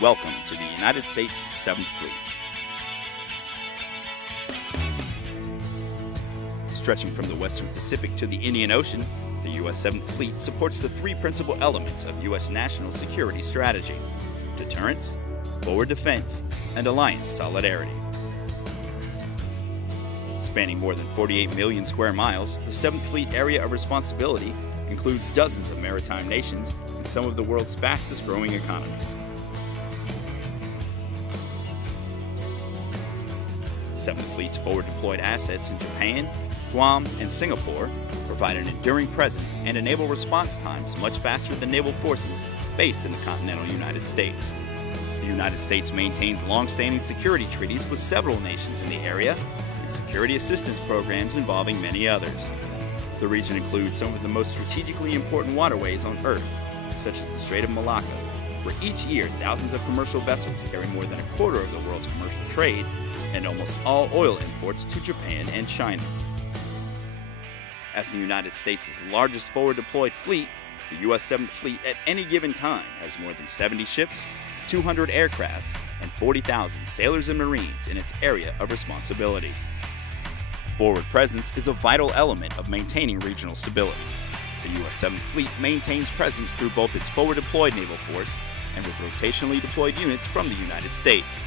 Welcome to the United States 7th Fleet. Stretching from the Western Pacific to the Indian Ocean, the U.S. 7th Fleet supports the three principal elements of U.S. national security strategy: deterrence, forward defense, and alliance solidarity. Spanning more than 48 million square miles, the 7th Fleet area of responsibility includes dozens of maritime nations and some of the world's fastest growing economies. 7th Fleet's forward deployed assets in Japan, Guam, and Singapore provide an enduring presence and enable response times much faster than naval forces based in the continental United States. The United States maintains long-standing security treaties with several nations in the area and security assistance programs involving many others. The region includes some of the most strategically important waterways on Earth, such as the Strait of Malacca, where each year thousands of commercial vessels carry more than a quarter of the world's commercial trade and almost all oil imports to Japan and China. As the United States' largest forward deployed fleet, the U.S. 7th Fleet at any given time has more than 70 ships, 200 aircraft, and 40,000 sailors and Marines in its area of responsibility. Forward presence is a vital element of maintaining regional stability. The U.S. 7th Fleet maintains presence through both its forward deployed naval force and with rotationally deployed units from the United States.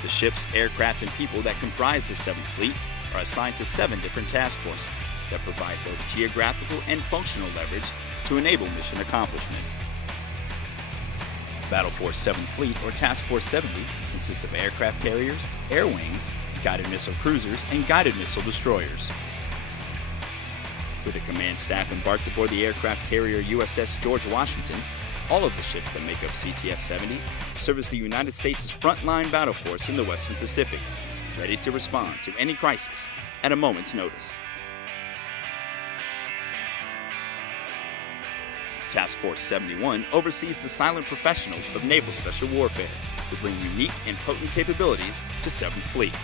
The ships, aircraft, and people that comprise the 7th Fleet are assigned to 7 different task forces that provide both geographical and functional leverage to enable mission accomplishment. Battle Force 7th Fleet, or Task Force 70, consists of aircraft carriers, air wings, guided missile cruisers, and guided missile destroyers. With a command staff embarked aboard the aircraft carrier USS George Washington, all of the ships that make up CTF-70 serve as the United States' frontline battle force in the Western Pacific, ready to respond to any crisis at a moment's notice. Task Force 71 oversees the silent professionals of naval special warfare to bring unique and potent capabilities to 7th Fleet.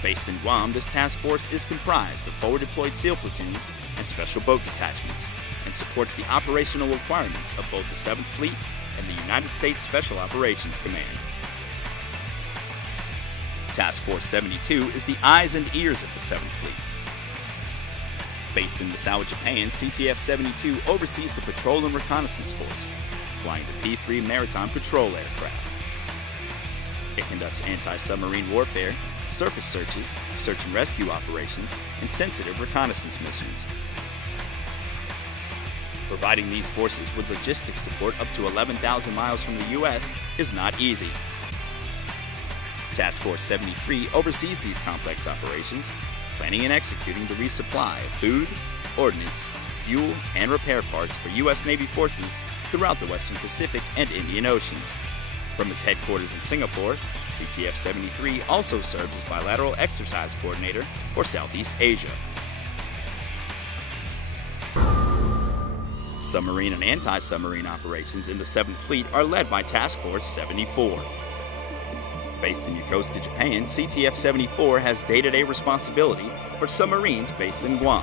Based in Guam, this task force is comprised of forward-deployed SEAL platoons and special boat detachments, and supports the operational requirements of both the 7th Fleet and the United States Special Operations Command. Task Force 72 is the eyes and ears of the 7th Fleet. Based in Misawa, Japan, CTF-72 oversees the Patrol and Reconnaissance Force, flying the P-3 Maritime Patrol aircraft. It conducts anti-submarine warfare, surface searches, search and rescue operations, and sensitive reconnaissance missions. Providing these forces with logistics support up to 11,000 miles from the U.S. is not easy. Task Force 73 oversees these complex operations, planning and executing the resupply of food, ordnance, fuel, and repair parts for U.S. Navy forces throughout the Western Pacific and Indian Oceans. From its headquarters in Singapore, CTF-73 also serves as bilateral exercise coordinator for Southeast Asia. Submarine and anti-submarine operations in the 7th Fleet are led by Task Force 74. Based in Yokosuka, Japan, CTF-74 has day-to-day responsibility for submarines based in Guam,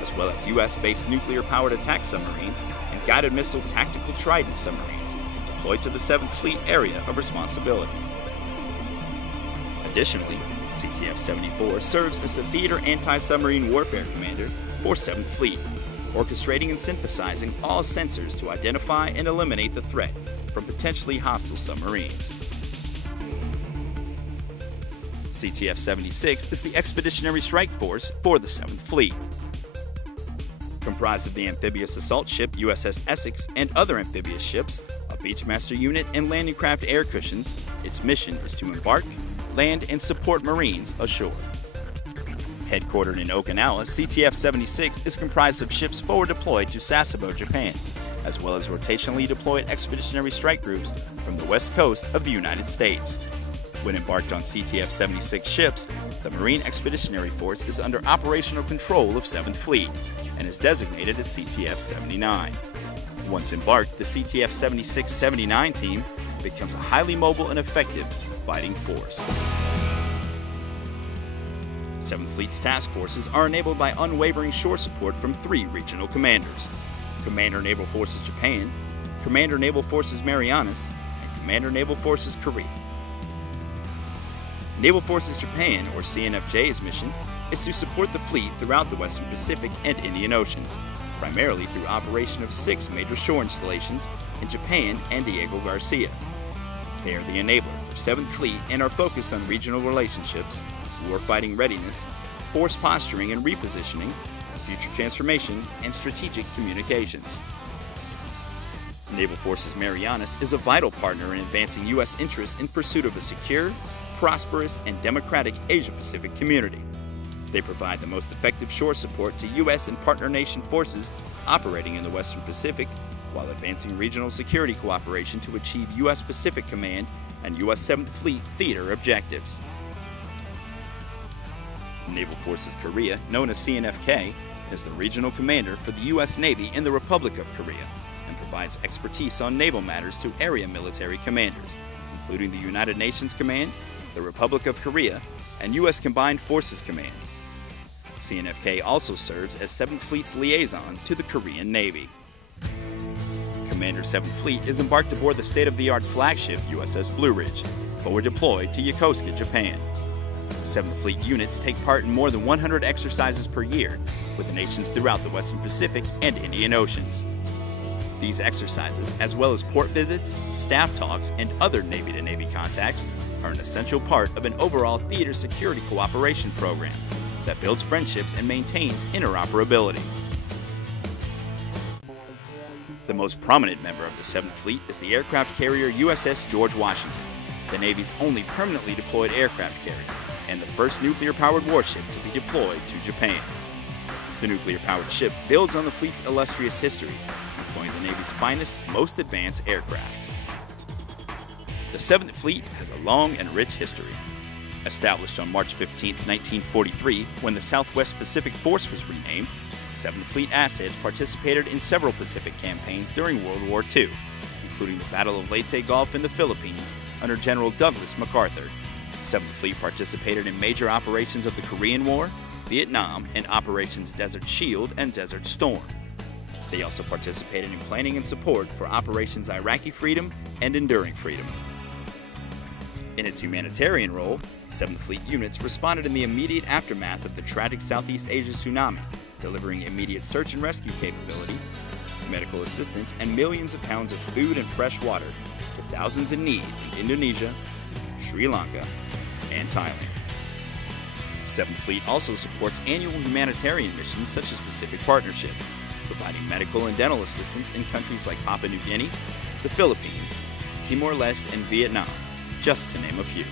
as well as U.S.-based nuclear-powered attack submarines and guided missile tactical Trident submarines deployed to the 7th Fleet area of responsibility. Additionally, CTF-74 serves as the theater anti-submarine warfare commander for 7th Fleet, orchestrating and synthesizing all sensors to identify and eliminate the threat from potentially hostile submarines. CTF-76 is the Expeditionary Strike Force for the 7th Fleet. Comprised of the amphibious assault ship USS Essex and other amphibious ships, a Beachmaster unit, and landing craft air cushions, its mission is to embark, land, and support Marines ashore. Headquartered in Okinawa, CTF-76 is comprised of ships forward deployed to Sasebo, Japan, as well as rotationally deployed expeditionary strike groups from the west coast of the United States. When embarked on CTF-76 ships, the Marine Expeditionary Force is under operational control of 7th Fleet and is designated as CTF-79. Once embarked, the CTF-76-79 team becomes a highly mobile and effective fighting force. 7th Fleet's task forces are enabled by unwavering shore support from 3 regional commanders: Commander Naval Forces Japan, Commander Naval Forces Marianas, and Commander Naval Forces Korea. Naval Forces Japan, or CNFJ's mission, is to support the fleet throughout the Western Pacific and Indian Oceans, primarily through operation of 6 major shore installations in Japan and Diego Garcia. They are the enabler for 7th Fleet and are focused on regional relationships, warfighting readiness, force posturing and repositioning, future transformation, and strategic communications. Naval Forces Marianas is a vital partner in advancing U.S. interests in pursuit of a secure, prosperous, and democratic Asia-Pacific community. They provide the most effective shore support to U.S. and partner nation forces operating in the Western Pacific while advancing regional security cooperation to achieve U.S. Pacific Command and U.S. 7th Fleet theater objectives. Naval Forces Korea, known as CNFK, is the regional commander for the U.S. Navy in the Republic of Korea and provides expertise on naval matters to area military commanders, including the United Nations Command, the Republic of Korea, and U.S. Combined Forces Command. CNFK also serves as 7th Fleet's liaison to the Korean Navy. Commander 7th Fleet is embarked aboard the state-of-the-art flagship USS Blue Ridge, forward deployed to Yokosuka, Japan. 7th Fleet units take part in more than 100 exercises per year with the nations throughout the Western Pacific and Indian Oceans. These exercises, as well as port visits, staff talks, and other Navy-to-Navy contacts, are an essential part of an overall theater security cooperation program that builds friendships and maintains interoperability. The most prominent member of the 7th Fleet is the aircraft carrier USS George Washington, the Navy's only permanently deployed aircraft carrier, and the first nuclear-powered warship to be deployed to Japan. The nuclear-powered ship builds on the fleet's illustrious history, employing the Navy's finest, most advanced aircraft. The 7th Fleet has a long and rich history. Established on March 15, 1943, when the Southwest Pacific Force was renamed, 7th Fleet assets participated in several Pacific campaigns during World War II, including the Battle of Leyte Gulf in the Philippines under General Douglas MacArthur. 7th Fleet participated in major operations of the Korean War, Vietnam, and Operations Desert Shield and Desert Storm. They also participated in planning and support for Operations Iraqi Freedom and Enduring Freedom. In its humanitarian role, 7th Fleet units responded in the immediate aftermath of the tragic Southeast Asia tsunami, delivering immediate search and rescue capability, medical assistance, and millions of pounds of food and fresh water to thousands in need in Indonesia, Sri Lanka, and Thailand. 7th Fleet also supports annual humanitarian missions such as Pacific Partnership, providing medical and dental assistance in countries like Papua New Guinea, the Philippines, Timor-Leste, and Vietnam, just to name a few.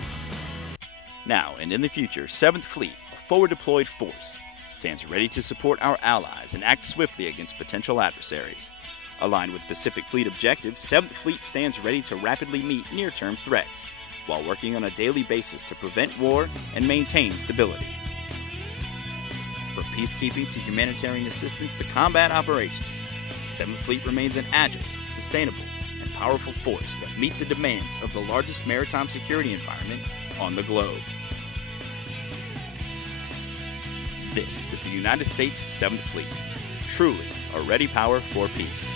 Now and in the future, 7th Fleet, a forward-deployed force, stands ready to support our allies and act swiftly against potential adversaries. Aligned with Pacific Fleet objectives, 7th Fleet stands ready to rapidly meet near-term threats, while working on a daily basis to prevent war and maintain stability. From peacekeeping to humanitarian assistance to combat operations, 7th Fleet remains an agile, sustainable, and powerful force that meet the demands of the largest maritime security environment on the globe. This is the United States 7th Fleet, truly a ready power for peace.